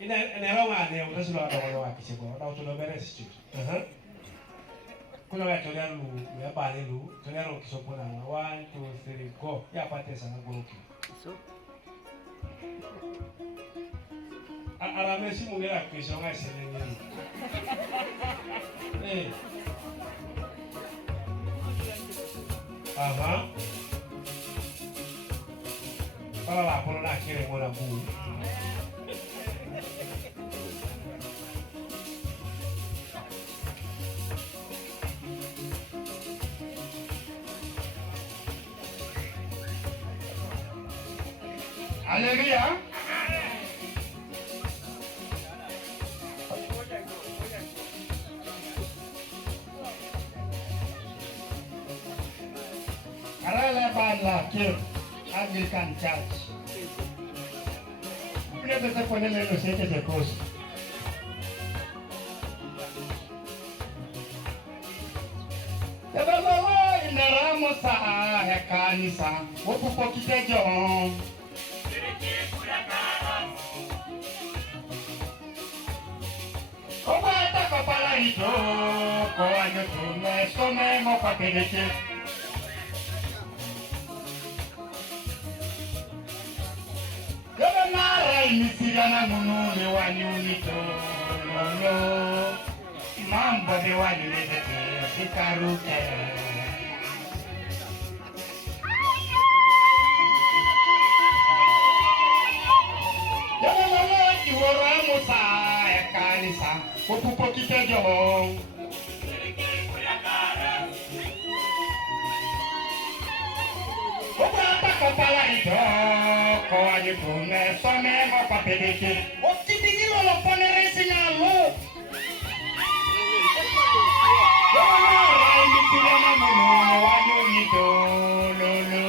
ina rawa ne utasu la dawo wa kichego na utuno bere situ kuna wa tolero ya bale lu tolero kisopo na 1 2 3 go ya pate sana goroki so ala mesi mungera kisonga seleni aha para la por la quiere mora bu Haleluya. Arala bala ke Anglican Church. Mira te ponerle los 7 de cosas. Tabala inaramo sa kanisa. Wopu pokitejo. Kobata kopala ito, ko anyo tume, some mo papeleke. Nara inisirana munune wanyunito, no, mambo de wanyulete, sikaruke. Iworamo sa kanisa, opupo kitejo. Kobata kopala ito, ko anyo tume, some mo papeleke. Okitingilo lo poneresi ngalo. Nara inisirana munune wanyunito, lolo.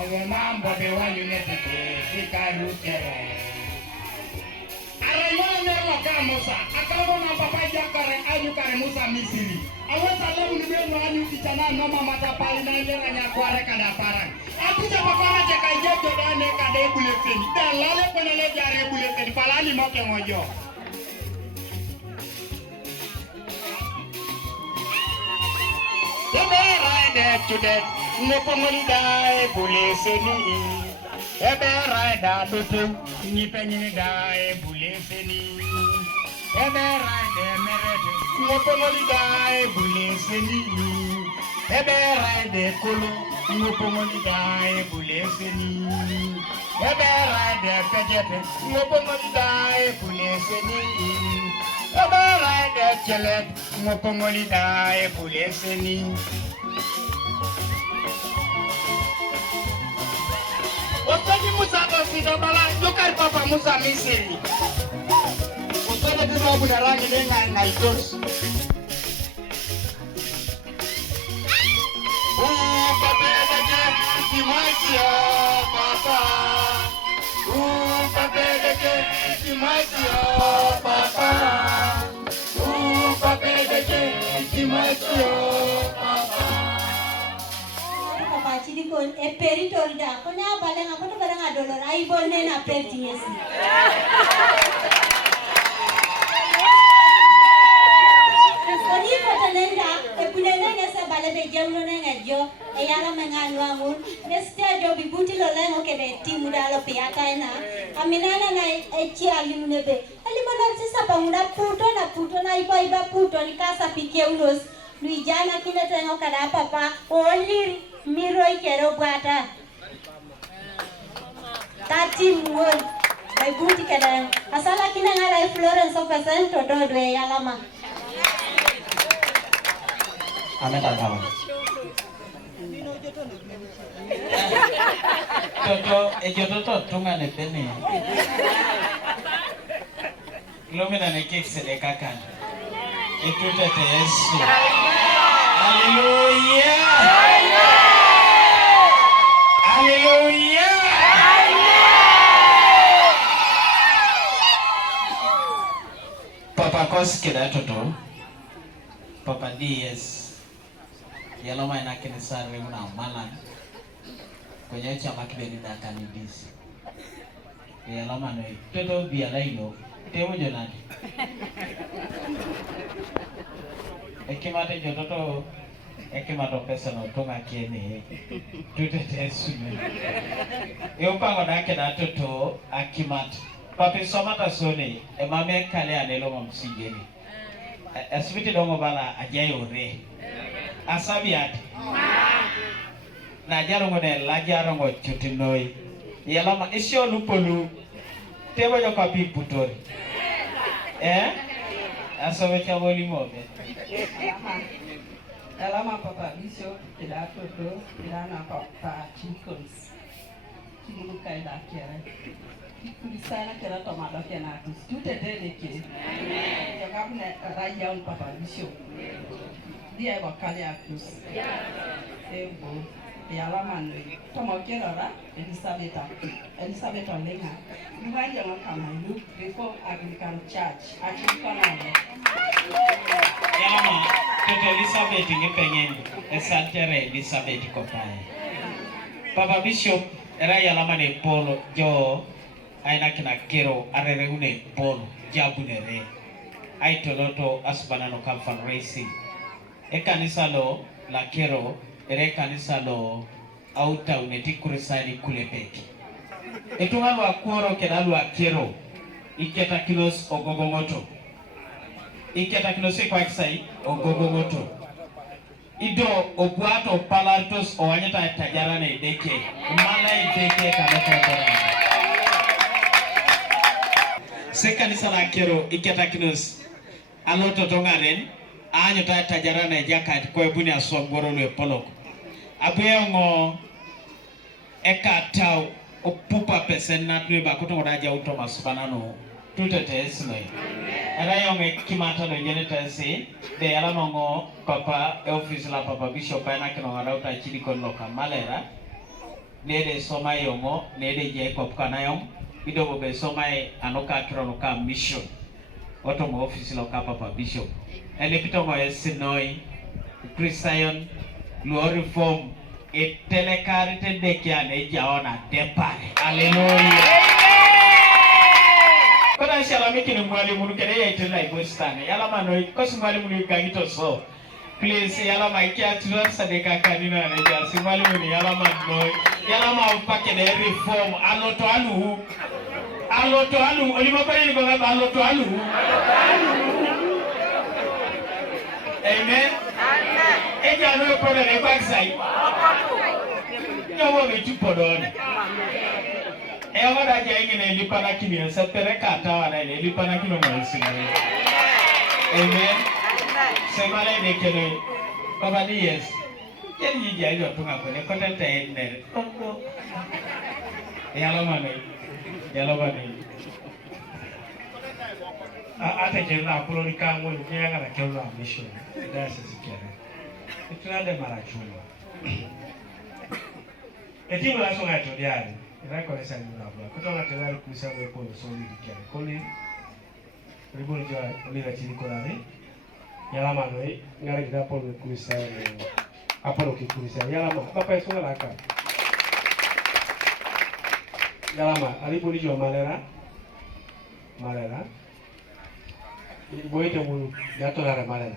Ege mambo de wanyulete, sikaruke. Musa akabo na papa jakare anyu kare Musa Misiri aweza leo ni beno anyu kichana mama matapali na njera nyakware kada parang akuja papa na jakaije jodane kade bulefeni dalale penele jare bulefeni palani moke ngojo Ebera ide tudet ngopongoni dai bulefeni Ebera ida tutu nyipenyi dai bulefeni Ebera de merede, ngopongoli dae buleseni. Ebera de kolo, ngopongoli dae buleseni. Ebera de pejete, ngopongoli dae buleseni. Ebera de chelet, ngopongoli dae buleseni. Otani Musa dosida bala, jokar papa Musa Misiri. Saya tu mau beneran ini ngai terus. Papedeke simaisia papa. Papedeke simaisia papa. Papedeke simaisia papa. Papa ciri kon peritor dah. Kau ni apa leng apa tu barang adolor. Air boleh nak pergi sih. Koni fotanenda epunenenge se balebe jauno nenga jo eyala menganwa mun nestia jo bibuti lo lengo kebe timu dalo piaka ena aminana na echi alimunebe alimana sisa pamuna puto na iba puto ni kasa pikie unos luijana kile tengo kada papa oli miro ikero bwata tati mwon bibuti kada asala kina ngala Florence opesen to do yalama Amen tahu. Jodoh tungan itu ni. Lomena ni kek sedekakan. Itu tete Yesus. Haleluya. Haleluya. Papa kos kita toto. Papa Diocese. Yalo mai na kene sarwe muna mala kwenye chama kibeni da kanibisi Yalama no toto bialaino temo jonani. Ekimate jototo ekimato pesa no tonga kiene tutete sume. Eu pango dake na toto akimat. Papi somata sone e mame kale anelo mamsigeni. Eswiti dongo bala ajayo re. Asabiat. Na jaro ngone la jaro ngo chutinoi. Yalama isio lupolu. Tebo yo kapi putori. Asabe chaboli mobe. Yalama papa bisho ila toto ila na papa chikons. Chimuluka ila kere. Kulisana kera tomado kena kus. Tutete ke. Yakabne raya un papa bisho. Dia bakali akus. Ebo Yalama no tomo kera ra Elizabeth Olenga. Nuwanja wakamalu before Anglican Church. Akero. Yalama toto Elizabeth ngepenyen esantere Elizabeth kopae. Papa Bishop era yalama ne polo jo aina kina Akero arere une polo jabunere. Aitoloto asbana no kam fundraising. Kanisa lo la Akero ere kanisa lo auta uneti kuresani kulepeki. Etungalo akworo kenalu Akero iketa kilos ogogomoto. Iketa kilos kwa kisai ogogomoto. Ido obuato palantos owanyata tajarane deke. Mala deke kanaka bora. Sekanisa la Akero iketa kilos aloto tongaren anyota tajarane jaka ko ebuni aswagoro le poloko. Abuyongo ekatau opupa pesen natwe bakoto ngodaja utomas banano tutete esnoi. Era yonge kimata no jeneta si de yalama ngo papa office la papa Bishop ana kino ngadauta chini kon loka malera nede soma yongo nede je kopka na yong idobo be soma anoka kiro ka mission oto mo office la papa Bishop ene pito mo esnoi Christian Luo reform e telekarite dekiane jaona depare. Hallelujah. Kona shala mikini mwalimu nukene ya itela ibostane. Yalama no kosi mwalimu ni gangito so. Please yalama ikia tuwa sadeka kanina aneja. Si mwalimu ni yalama no. Yalama upake de reform. Aloto alu. Aloto alu. Olimopari ni kwa aloto alu. Amen. Eja no pone ne backside. Nyawo me tupodoni. Ewa daja ingene lipana kini sepere kata wana ne lipana kino mwisi. Amen. Semale de kene Baba Diocese. Yeni yija yo tunga kone kontenta ene. Kongo. Yalama ne. Ate kena apuloni kango nyanga na kena mission. Diocese kene. Tunade marachuma. Etimu la songa todiari. Ina kwa nesa nyuna bwa. Kutoka tayari kuisha kwa soli dikere. Koli riboni jwa oliga chini kolani. Yalama noi ngari kita pol kuisha apolo kikuisha. Yalama papa esonga laka. Yalama aliboni jwa malera. Boite mu yato la malera.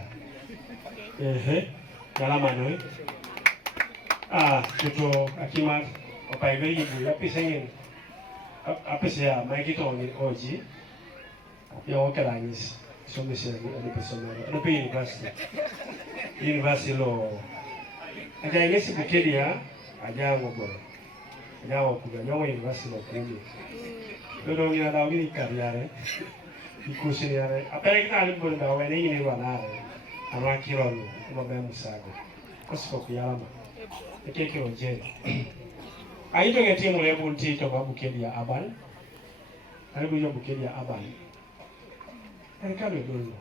Yalama noi. Tuto akimat opai veri bu apisengin apisia magito ni oji yo kalanis so monsieur ni personnel no pe university lo aja ngesi Bukedea aja ngobore aja okuga nyomo university lo kumi dodo ngira dawo ni kariare ikusi yare apere kita ali bon dawo ni ni wanare ama kirolo mo be musago kosko yalama ekeke ojeni aito ngetimu lebu ntito kwa Bukedea aban alibu yo Bukedea aban erikalo dolo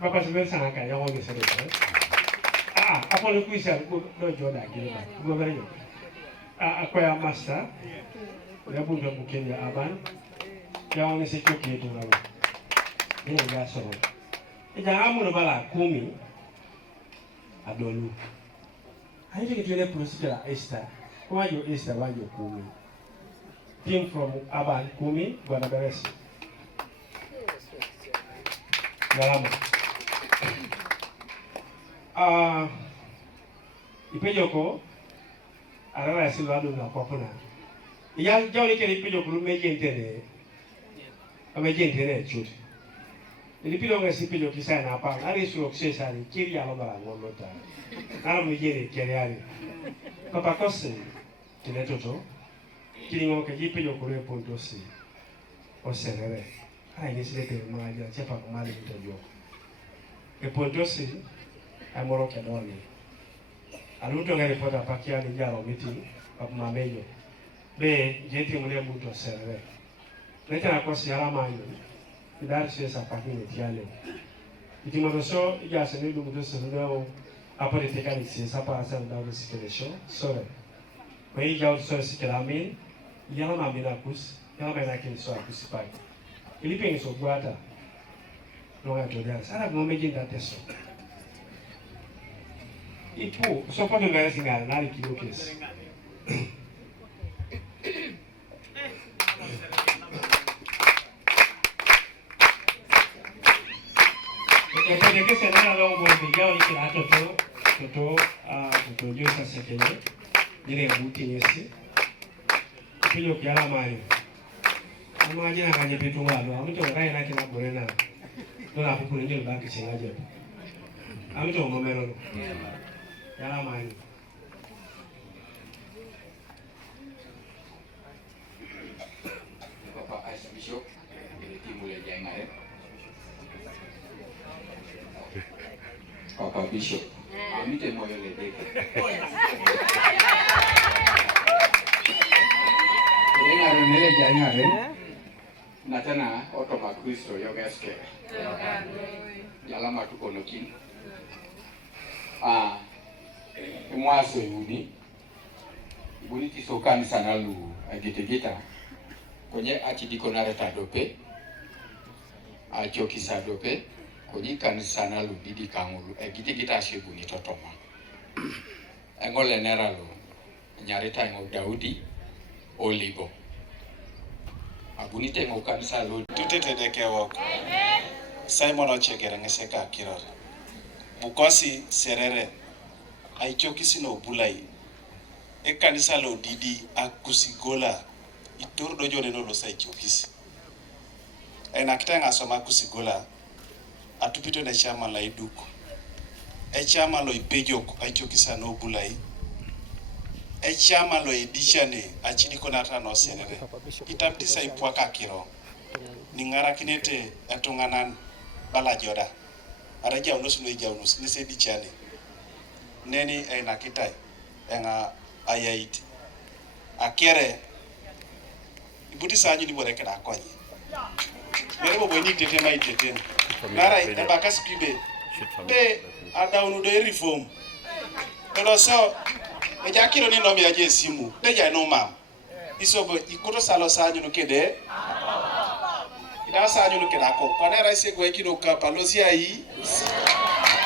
baba sebensa naka yo ngi sebe apo le kuisa ko do joda gileba go bereyo akoya master lebu yo Bukedea aban yo ngi se choki to lawo ni ga soro ija amuno bala kumi adolu ayo ke tuele procedure Easter wajo Easter wajo kumi team from Aban Kumi Guanaberesi. Galama. Ipejoko arara silwadu na kwapuna. Ya jawni kene ipejoko lumejentene. Amejentene chuti. Ilipilo nga sipilo kisana hapa. Ari sulo ksesari kiri ya lomara ngolota. Nara mjene keriani. Papa kose kile toto. Kiri ngoke jipilo kule pontosi. O Serere. Ai nisilete maja chepa kumali mtajua. E pontosi amoro kedoni. Aluto ngari pota pakiani jaro meeting papa mameyo. Be jeti mule mtu Serere. Neta na kosi alama hiyo. Diocese apakini tiale. Itimodoso ya senidu mudo senidu apolitikali siasa pa asa ndawo sikelesho sore. Mai ya so sikelamin yala na mina kus yala na kin so akusipai. Ilipeni so guata. No ya todia. Sara gomeji ndateso. Ipo so pa de ngara singara na likilokes. Desde que se da luego ya hoy que la toto yo esa se quedó dire buti ese pillo que ala mayo ama ya kanye petu ngalo amito ngai na kina borena no na kuku ndio ba ke chenga je amito ngomero ya ala mayo Papa Archbishop timule jangare Papa Bishop, amite moyo le deke. Ngare nele jangare. Natana otoma Kristo yogeske. Yala matuko nokin. Mwaso yuni. Ibuniti sokani sana lu agitegeta. Kwenye Archdeaconry tadope. Achokisa dope. Kwenye kanisa na lubidi kangulu gitigita shibuni totoma engole neralo nyarita ngo Daudi Olibo abunite ngo kanisa lo tutetedeke woko Simon Ochegere ngeseka kirore bukosi Serere aichokisi no bulai e kanisa lo didi akusigola iturdo jone no lo saichokisi enakitenga soma kusigola atupito na chama la iduku e chama lo ipejoko aichokisa no bulai e chama lo edichane achidi konata no Serere itaptisa ipwaka kiro ningara kinete atunganan bala joda araja unus no ijaunus nise dichane neni e nakitai enga ayait akere ibuti sanyu ni bore kada konyi mere bo ni tete mai tete nara e bakas kibe be adaunu de reform pero so e jakiro ni no mi aje simu de ja no mam isobo ikoto salo sanyu no kede ida sanyu no keda ko kana ra se gwe kino ka palosi ayi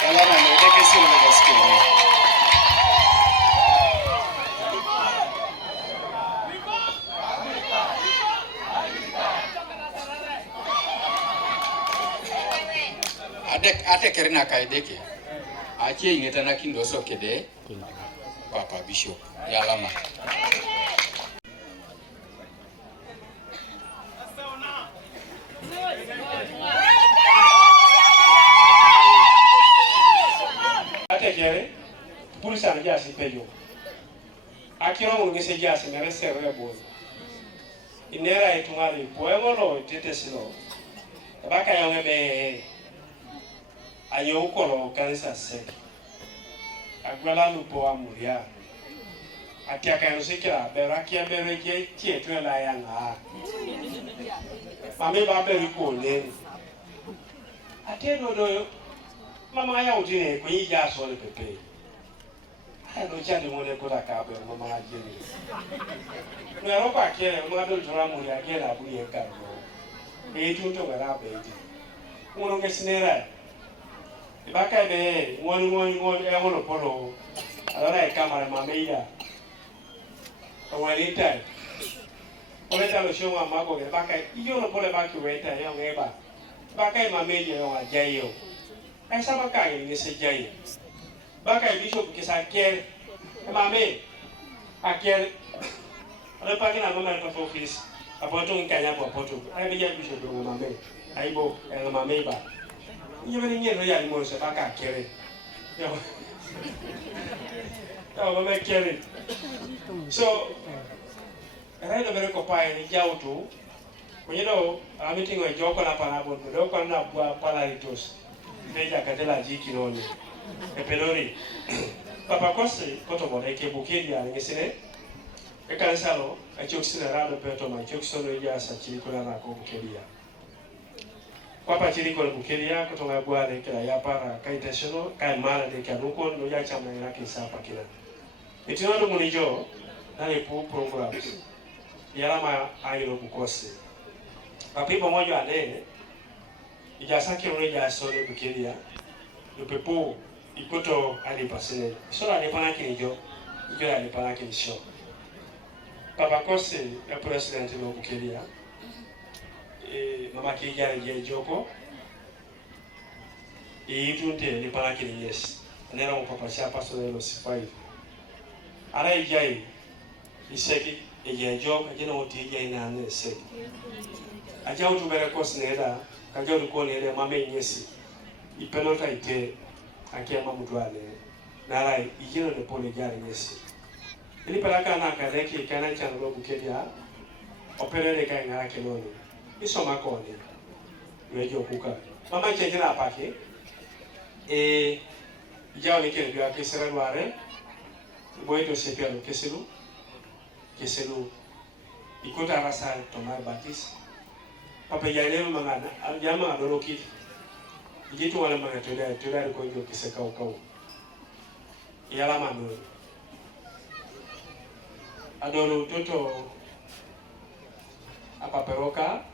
ala na de ke si no gaske ate kerina kaideke ache ingeta na kindo sokede Papa Bishop yalama ate kere pulisa na jasi peyo Akero mo ngese jasi na Serere bo inera etungari poemolo tete silo baka yongebe ayo ukolo kanisa se agwala lupo amuria atiaka yosikira berakia bereke tietwe la yanga mami ba beri ko le atero do mama ya utine ko yija so le pepe ai no chande mo le ko ta ka be mama ajeni no ro pa kere mo do jura muria kera buri e ka no e tu to gara be ti uno ngesinera ibaka be ngoni e wono polo ala e kamera mameida awalita Oleta lo shonga mago ge baka iyo no pole baki weta yo ngeba. Baka mameje yo ajayo. Ai sama kai ni se jayo. Baka bishop kisa ker. Mame aker. Ole pagi na mama ko focus. Apoto ngikanya po apoto. Ai bija bishop ngo mame. Ai bo ngo mame ba. Iyo ni ngeno ya ni mo se baka kere. Yo. Yo mame kere. So right over kopai ni jautu kwenyedo amitingo joko na panabo do ko na bua palaritos deja katela jiki noni e pelori papa kose koto bone ke Bukedea ngesine e kansalo a choksina rado peto ma choksono ya sa chirikula na ko Bukedea papa chirikula Bukedea koto na bua de kila ya para kaiteshono kai mara de kanuko no ya chama na kisa pakina itinodo munijo na ipu programs Yalama ayiro kukose. Papipo moja ane ijasaki ureja sole Bukedea. Lupepo ikoto alipasene. Sola alipana kinijo, ijo alipana kinisho. Papa kose ya president wa Bukedea. Mama kijana je joko. Itunte alipana kinyes. Anera mpapa shapa sole lo sifai. Ara ijai iseki eje job ajena otije ina ne se aja utu bere kos neda kaja uko ne mame nyesi ipenota ite akiama mutwale nala ijeno ne pole jari nyesi ili pelaka na kadeki kana cha no Bukedea operele kai ngara keloni isoma koni wejo kuka mama chejena apake jawo ne kele bia kesera ware boito sepia lo keselu ikota rasa tomar batis papa yale mangana aljama adoroki jitu wala manga toda ko jo kiseka ukau yala manu adoro toto apa peroka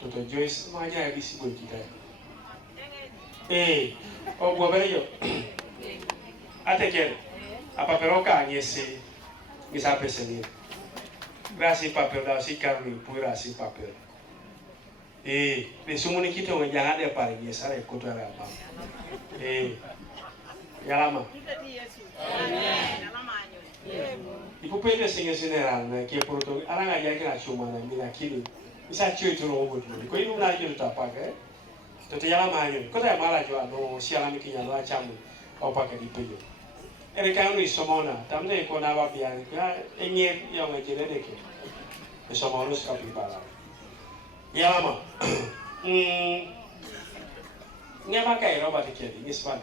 toto Joyce maja ya bisibo kita ogwa bereyo atekel apa peroka nyesi bisa peseni Gracias papel da si carne pura si papel. Le sumuni kita ngejang ada pare biasa re kotara apa. Yalama. Ipu pede singa general na ke proto aranga ya kina chuma na mina kilo. Isa chui tu robo tu. Ko inu na jiru tapaka. Toto yalama anyo. Kota mala jo no si alami kinya no achamu. Opa ka dipeyo. Ere kanu isomona, tamne ko na ba biani ka enye yo ngejele deke. Isomona kapibala. Yama. Nyama kai roba tikedi, nispan.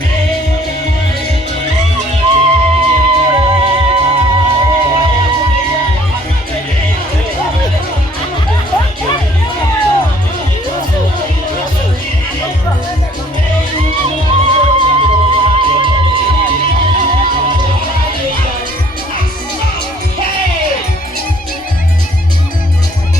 Hey!